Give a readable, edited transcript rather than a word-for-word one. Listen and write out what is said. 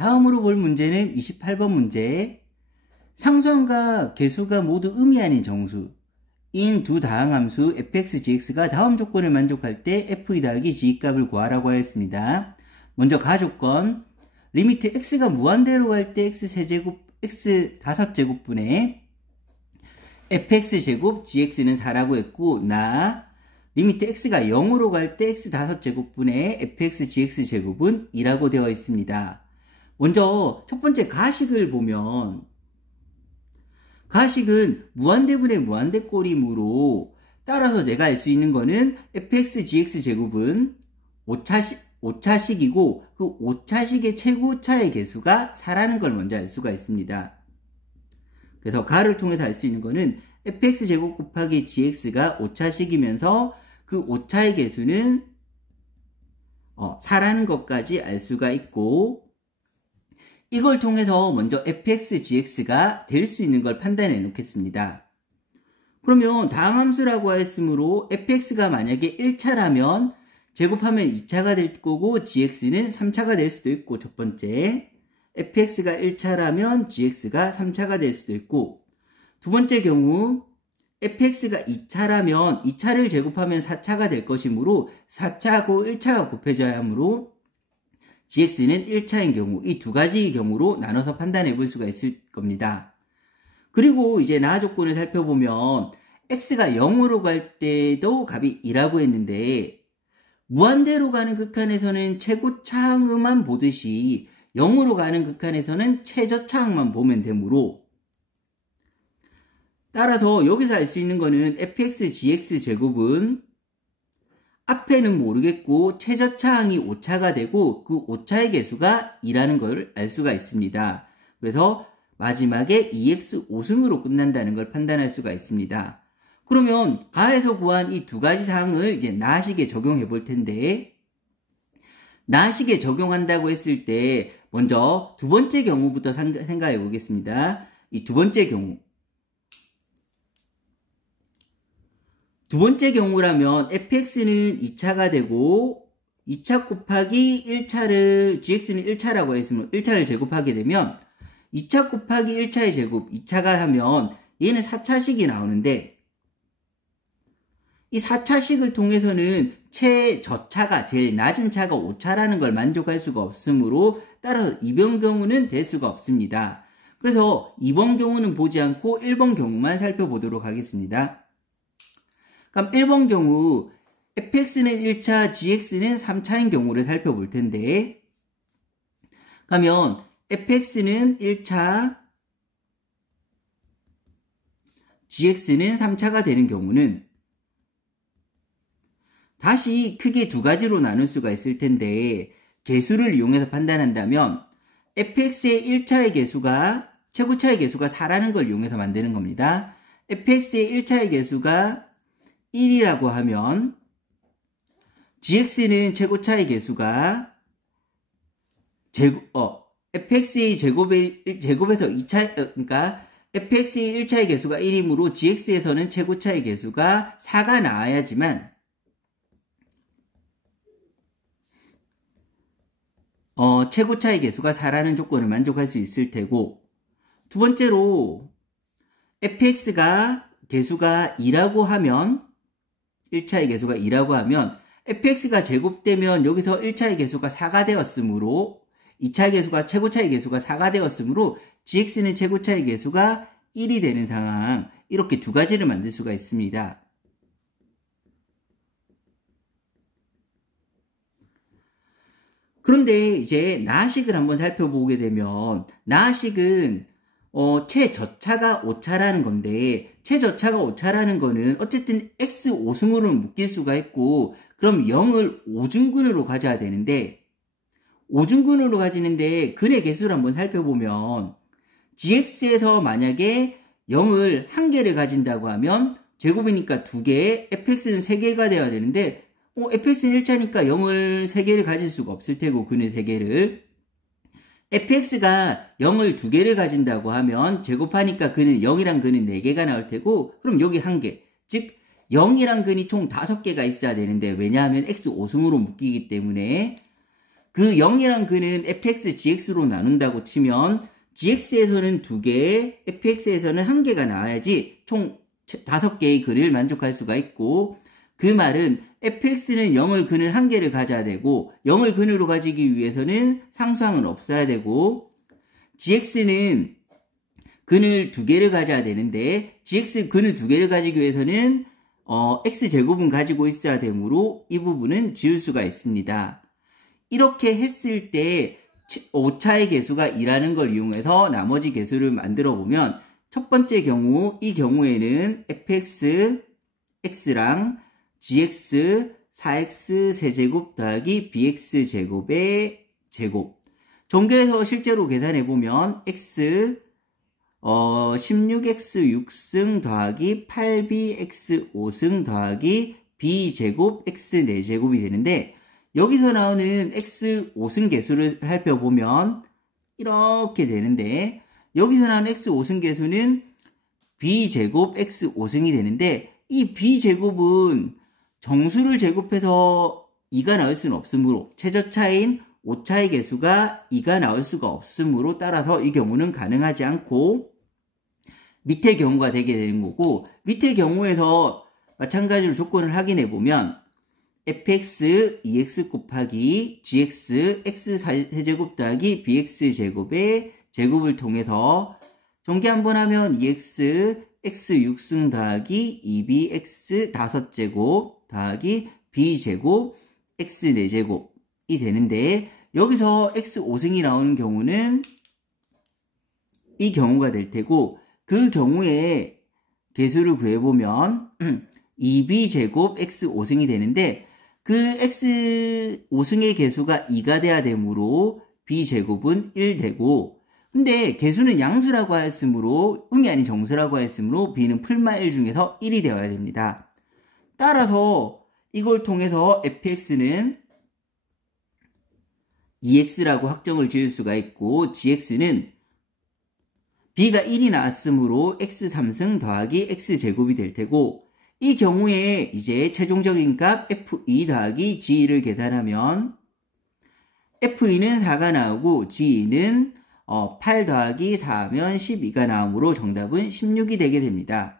다음으로 볼 문제는 28번 문제. 상수함과 계수가 모두 의미 아닌 정수 인 두 다항함수 fx, gx가 다음 조건을 만족할 때 f2 더하기 g 값을 구하라고 하였습니다. 먼저 가조건, 리미트 x가 무한대로 갈 때 x3제곱, x5제곱분의 fx제곱, gx는 4라고 했고, 리미트 x가 0으로 갈 때 x5제곱분의 fx, gx제곱은 2라고 되어 있습니다. 먼저 첫 번째 가식을 보면, 가식은 무한대분의 무한대꼴이므로 따라서 내가 알 수 있는 거는 fx, gx제곱은 5차식이고 그 5차식의 최고차의 개수가 4라는 걸 먼저 알 수가 있습니다. 그래서 가를 통해서 알 수 있는 거는 fx제곱 곱하기 gx가 5차식이면서 그 5차의 개수는 4라는 것까지 알 수가 있고, 이걸 통해서 먼저 fx, gx가 될 수 있는 걸 판단해 놓겠습니다. 그러면 다항함수라고 했으므로 fx가 만약에 1차라면 제곱하면 2차가 될 거고 gx는 3차가 될 수도 있고, 첫 번째 fx가 1차라면 gx가 3차가 될 수도 있고, 두 번째 경우 fx가 2차라면 2차를 제곱하면 4차가 될 것이므로 4차하고 1차가 곱해져야 하므로 gx는 1차인 경우, 이 두 가지 경우로 나눠서 판단해 볼 수가 있을 겁니다. 그리고 이제 나아 조건을 살펴보면 x가 0으로 갈 때도 값이 2라고 했는데, 무한대로 가는 극한에서는 최고차항만 보듯이 0으로 가는 극한에서는 최저차항만 보면 되므로, 따라서 여기서 알 수 있는 거는 fx, gx 제곱은 앞에는 모르겠고 최저차항이 5차가 되고 그 5차의 개수가 2라는 걸 알 수가 있습니다. 그래서 마지막에 2x 5승으로 끝난다는 걸 판단할 수가 있습니다. 그러면 가에서 구한 이 두 가지 사항을 이제 나식에 적용해 볼 텐데, 나식에 적용한다고 했을 때 먼저 두 번째 경우부터 생각해 보겠습니다. 이 두 번째 경우, 두 번째 경우라면 fx는 2차가 되고 2차 곱하기 1차를 gx는 1차라고 했으면 1차를 제곱하게 되면 2차 곱하기 1차의 제곱 2차가 하면 얘는 4차식이 나오는데, 이 4차식을 통해서는 최저차가 제일 낮은 차가 5차라는 걸 만족할 수가 없으므로 따라서 2번 경우는 될 수가 없습니다. 그래서 2번 경우는 보지 않고 1번 경우만 살펴보도록 하겠습니다. 그럼 1번 경우 fx는 1차, gx는 3차인 경우를 살펴볼 텐데, 그러면 fx는 1차, gx는 3차가 되는 경우는 다시 크게 두 가지로 나눌 수가 있을 텐데, 개수를 이용해서 판단한다면 fx의 1차의 개수가, 최고차의 개수가 4라는 걸 이용해서 만드는 겁니다. fx의 1차의 개수가 1이라고 하면 gx는 최고차의 개수가 fx의 제곱에서 2차, 그러니까 fx의 1차의 개수가 1이므로 gx에서는 최고차의 개수가 4가 나와야지만 최고차의 개수가 4라는 조건을 만족할 수 있을 테고, 두 번째로 fx가 개수가 2라고 하면, 1차의 개수가 2라고 하면 fx가 제곱되면 여기서 1차의 개수가 4가 되었으므로, 2차의 개수가 최고차의 개수가 4가 되었으므로 gx는 최고차의 개수가 1이 되는 상황, 이렇게 두 가지를 만들 수가 있습니다. 그런데 이제 나식을 한번 살펴보게 되면, 나식은 최저차가 5차라는 건데, 최저차가 5차라는 거는 어쨌든 x 5승으로는 묶일 수가 있고, 그럼 0을 5중근으로 가져야 되는데, 5중근으로 가지는데 근의 개수를 한번 살펴보면, gx에서 만약에 0을 1개를 가진다고 하면 제곱이니까 2개, fx는 3개가 되어야 되는데, fx는 1차니까 0을 3개를 가질 수가 없을 테고, 근의 3개를. fx가 0을 2개를 가진다고 하면 제곱하니까 근은 0이랑 근은 4개가 나올 테고, 그럼 여기 1개, 즉 0이랑 근이 총 5개가 있어야 되는데, 왜냐하면 x 5승으로 묶이기 때문에 그 0이란 근은 fx, gx로 나눈다고 치면 gx에서는 2개, fx에서는 1개가 나와야지 총 5개의 근을 만족할 수가 있고, 그 말은 fx는 0을 근을 1개를 가져야 되고 0을 근으로 가지기 위해서는 상수항은 없어야 되고, gx는 근을 2개를 가져야 되는데 gx 근을 2개를 가지기 위해서는 x제곱은 가지고 있어야 되므로 이 부분은 지울 수가 있습니다. 이렇게 했을 때 오차의 개수가 2라는 걸 이용해서 나머지 개수를 만들어 보면, 첫 번째 경우, 이 경우에는 fx, x랑 gx 4x 세제곱 더하기 bx 제곱의 제곱. 전교에서 실제로 계산해 보면 x 16x 6승 더하기 8bx 5승 더하기 b제곱 x 4제곱이 되는데, 여기서 나오는 x 5승 개수를 살펴보면 이렇게 되는데, 여기서 나오는 x 5승 개수는 b제곱 x 5승이 되는데, 이 b제곱은 정수를 제곱해서 2가 나올 수는 없으므로, 최저차인 오차의 개수가 2가 나올 수가 없으므로, 따라서 이 경우는 가능하지 않고 밑의 경우가 되게 되는 거고, 밑의 경우에서 마찬가지로 조건을 확인해 보면 fx 2x 곱하기 gx x 세제곱 더하기 bx 제곱의 제곱을 통해서 전개 한번 하면 2x x 6승 더하기 2bx 5제곱 더하기 b제곱 x 4제곱이 되는데, 여기서 x 5승이 나오는 경우는 이 경우가 될 테고, 그 경우에 개수를 구해보면 2b제곱 x 5승이 되는데, 그 x 5승의 개수가 2가 돼야 되므로 b제곱은 1 되고, 근데 개수는 양수라고 하였으므로, 음이 아닌 정수라고 하였으므로 b는 풀마 1 중에서 1이 되어야 됩니다. 따라서 이걸 통해서 fx는 2x라고 확정을 지을 수가 있고, gx는 b가 1이 나왔으므로 x 3승 더하기 x제곱이 될 테고, 이 경우에 이제 최종적인 값 f2 더하기 g2를 계산하면 f2는 4가 나오고 g2는 8 더하기 4하면 12가 나오므로 정답은 16이 되게 됩니다.